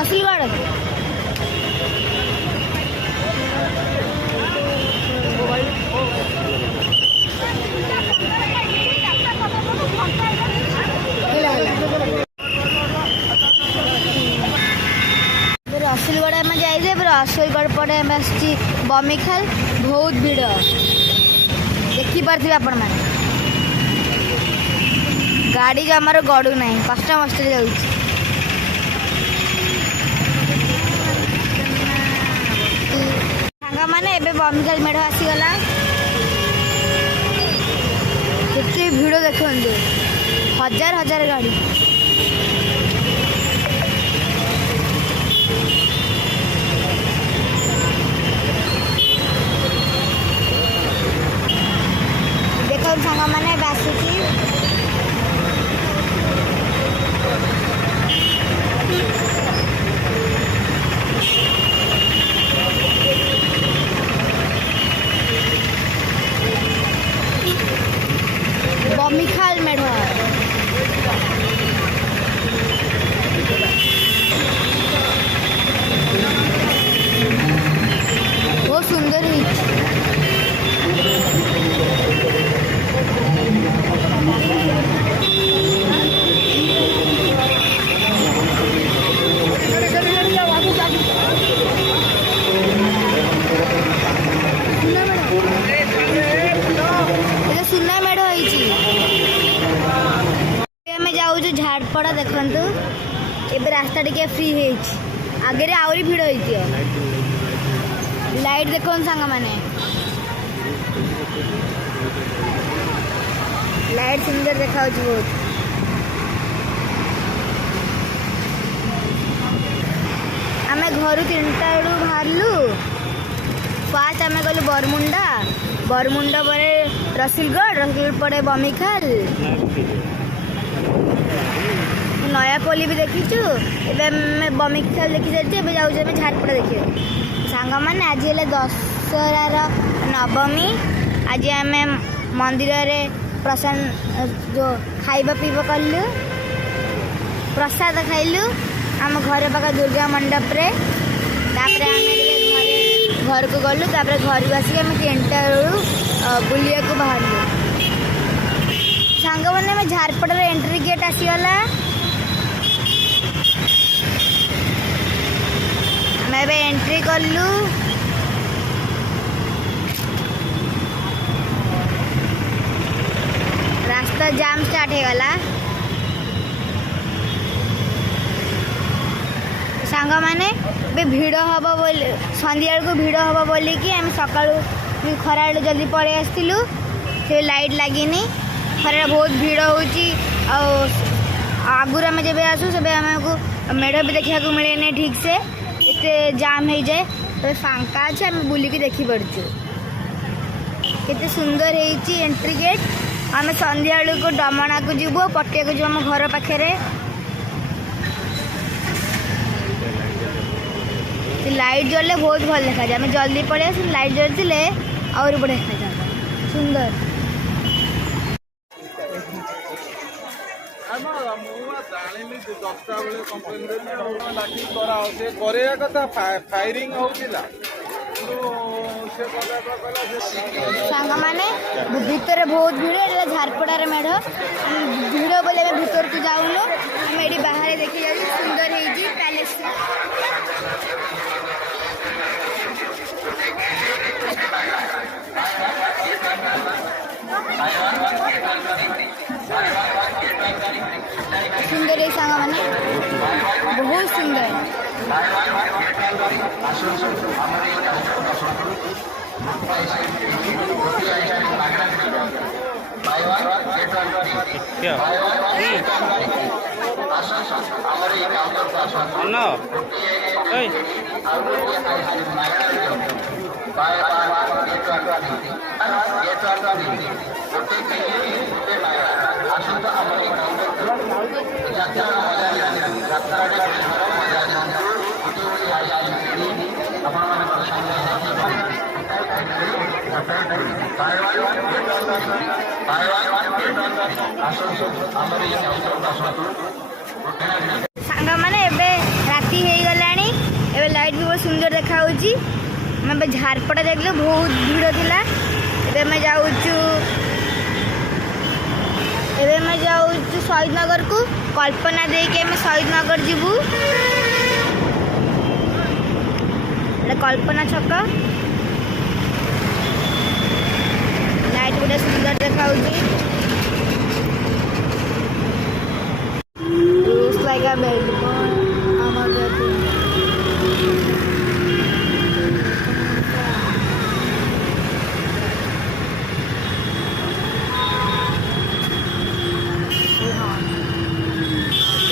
रसूलगढ़ रसूलगढ़ में जाइए रसूलगढ़ पड़े बमिखाल बहुत भिड़ देखिपे आपण मैंने गाड़ी जमार गड़ू ना कष्ट मस्ट जा मैंने एबे बमिखाल मेढ़ आसीगला केते भिड़ देखु हजार हजार गाड़ी देख सांग मैंने आसूची बमिखाल मेढ़ बहुत सुंदर है सुना मेढ़ जाऊँ झाड़पड़ा देखु एबे रास्ता टे फ्री आगे आहरी भिड़ हो लाइट देख सांग मैंने लाइट सुंदर देखा बहुत आम घर 3टा बेलू बाहरलु फास्ट आम गलु बरमुंडा बरमुंडा पर रसूलगढ़ पड़े बमिखाल नयापल्ली भी देखीचु एवं बमिखाल देखी सारी जाऊँ झारपड़ा देखिए सांग मैंने आज है दशहरार नवमी आज आम मंदिर रे प्रसाद जो खाइबा पीवा कलु प्रसाद खाइलु आम घर पाख दुर्गा मंडप रे तापर आम घर को गलु तापर घर को आसिक आम 3टा बेलू बुलिया को बाहरलु सांग मैंने झारपड़ा एंट्री गेट आसीगला मैं एंट्री कलु रास्ता जाम स्टार्ट हो गला सांग मैंने भिड़ हम बोली संध्या को भिड़ हम बोली कि आम सका खरा जल्दी पलि आसलु से लाइट लगिनी खरा बहुत भिड़ हो आगुरी आम जब आसू से आमको मेढ़ भी देखा मिले ठीक से इतने जाम हो जाए तो फांका अच्छे आम बुलिकी देखी पार्छु केते सुंदर है एंट्री गेट आम संध्या को डमणा को जीव पटिया को जीव आम घर पाखे लाइट जलले बहुत भल देखा जाए आम जल्दी पड़े आस लाइट जलते और बढ़िया देखा जाए सुंदर फायरिंग सांग मैंने भितर बहुत भिड़ झारपड़ार मेढ़ भिड़ बोले भीतर को जाऊनु आम ये बाहर देखी जाऊ सुंदर है पैलेस सुंदर है सांग मैंने बहुत सुंदर क्या अन्न ओइ सांग मैंने राति हो गलानी एबे लाइट भी बहुत सुंदर देखा मैं झारपड़ा देखल बहुत भीड़ थिला एबे मैं जाऊचु शहीद नगर को कल्पना दे के मैं शहीद नगर जीवु कल्पना छक लाइट गोटे सुंदर देखा like a bed.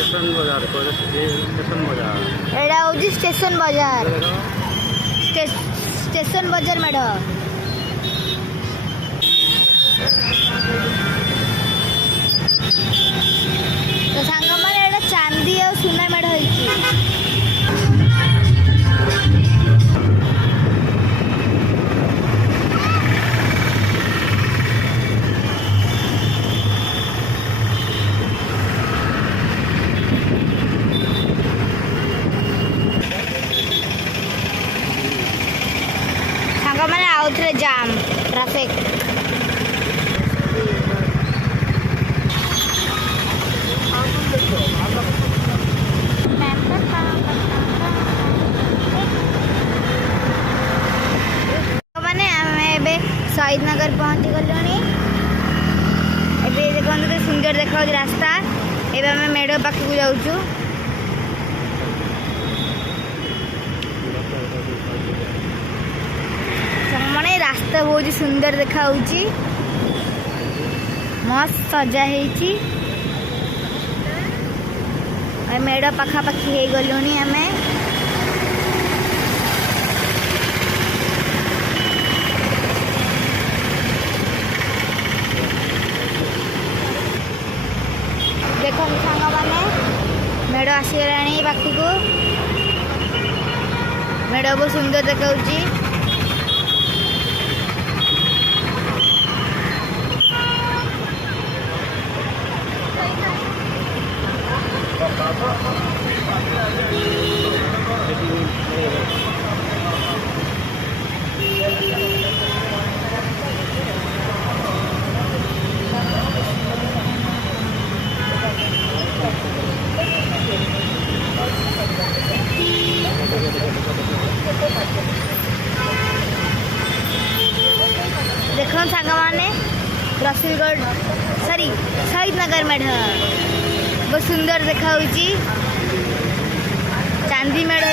स्टेशन बाजार स्टेशन बाजार एड़ा होजी स्टेशन बाजार स्टेशन बाजार मैडम तो सांग माने एड़ा चांदी और सुना मेढ़ होइची सांग माने आउथरे जाम ट्रैफिक शहीद नगर पहुँची गलुणी देखो तो सुंदर देखा रास्ता एवं आम मेढ़ पाखक जाऊँ मैंने रास्ता बहुत सुंदर देखा मस्त सजा है मेढ़ पाखापाखि हो गलुणी आम देखो सांग मैंने मेढ़ आसगला पाखक मेढ़ बहुत सुंदर देखा देखो सांग मैंने रसूलगढ़ सॉरी शहीद नगर मेढ़ बहुत सुंदर देखा चांदी मेढ़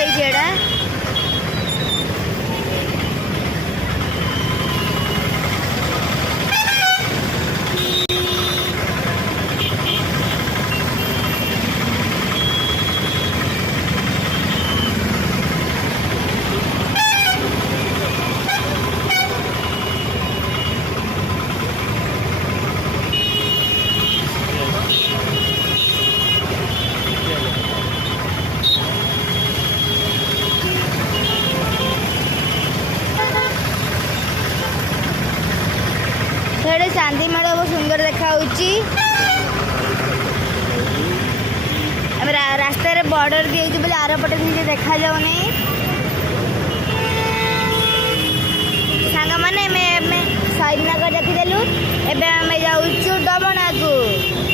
होड़ा चांदी मेढ़ बहुत सुंदर देखा रास्ता रे बॉर्डर भी होती आर पटे देखा जाऊनी सांग मैंने शहीद नगर देखीदेलु एबे आमे जाऊँ डमना को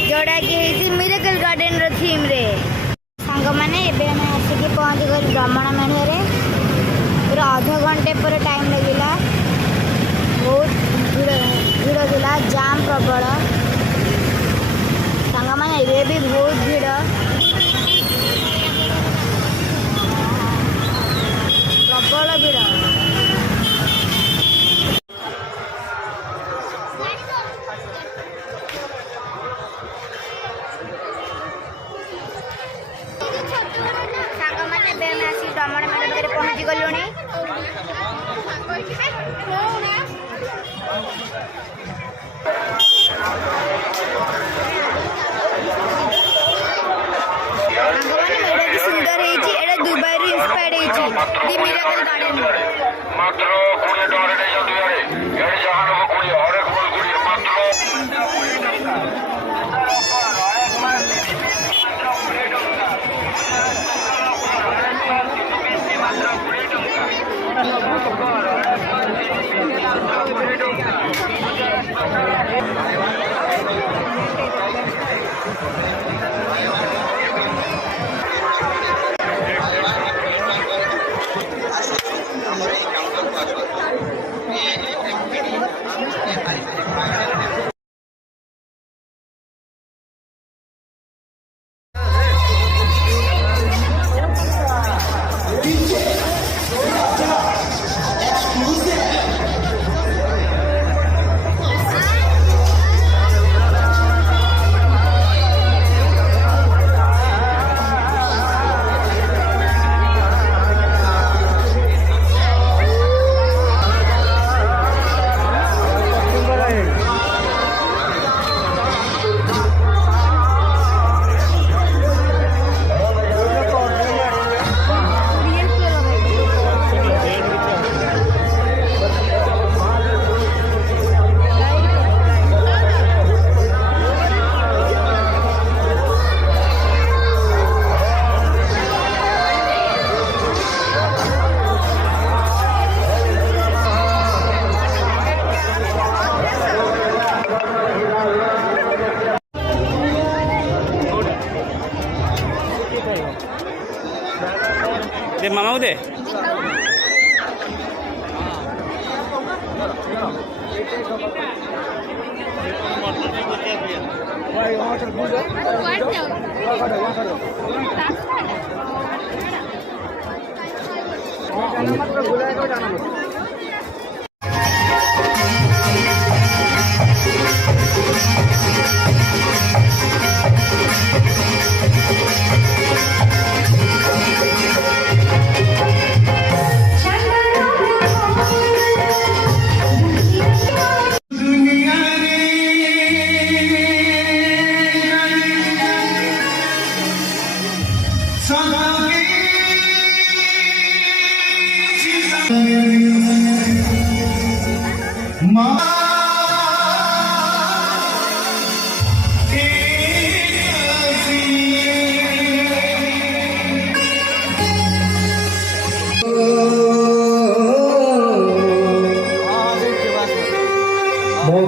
जोड़ा कि मिरेकल गार्डन रो थीम रे सांग मैंने एबे आमे आसिक पहुँच गलु डमना मेढ़े पूरा अध घंटे पर टाइम लगला बहुत भीड़ थिला जाम प्रबल सांग मैंने ये भी बहुत भीड़ प्रबल भीड़ ଏବେ ଆମେ ଆସିକି ଡମଣା ମେଢ଼ ପାଖରେ ପହଞ୍ଚି ଗଲୁଣି। ସାଙ୍ଗମାନେ ଏଇଟା କି ସୁନ୍ଦର ହେଇଛି, ଏଇଟା ଦୁବାଇରୁ ଇନ୍ସପାୟାର୍ଡ ହେଇଛି ଦି ମିରାକଲ ଗାର୍ଡେନ। ମାତ୍ର 20 ଟଙ୍କାରେ ନେଇଛନ୍ତି ଆରେ ଏଠି ଯାହା ନେବ 20 ହରେକ ବଲ୍ 20 ମାତ୍ର दे मामा को दे।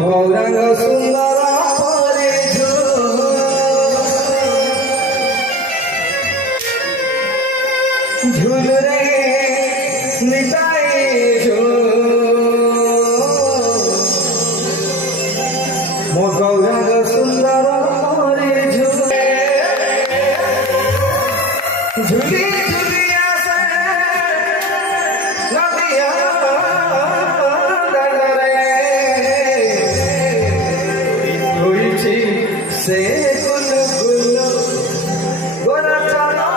গৌরাঙ্গ সুন্দর ঝুলরে নিতাই মো গৌরাঙ্গ সুন্দর ঝুলে ঝুলি ঝুলি আসে নদিয়া से गुल गुल गोरा चला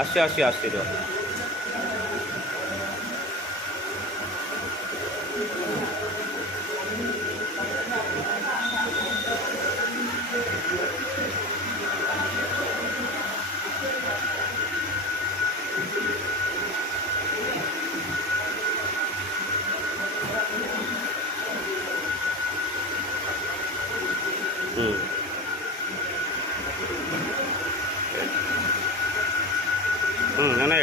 आसे आसे आसे रो नाना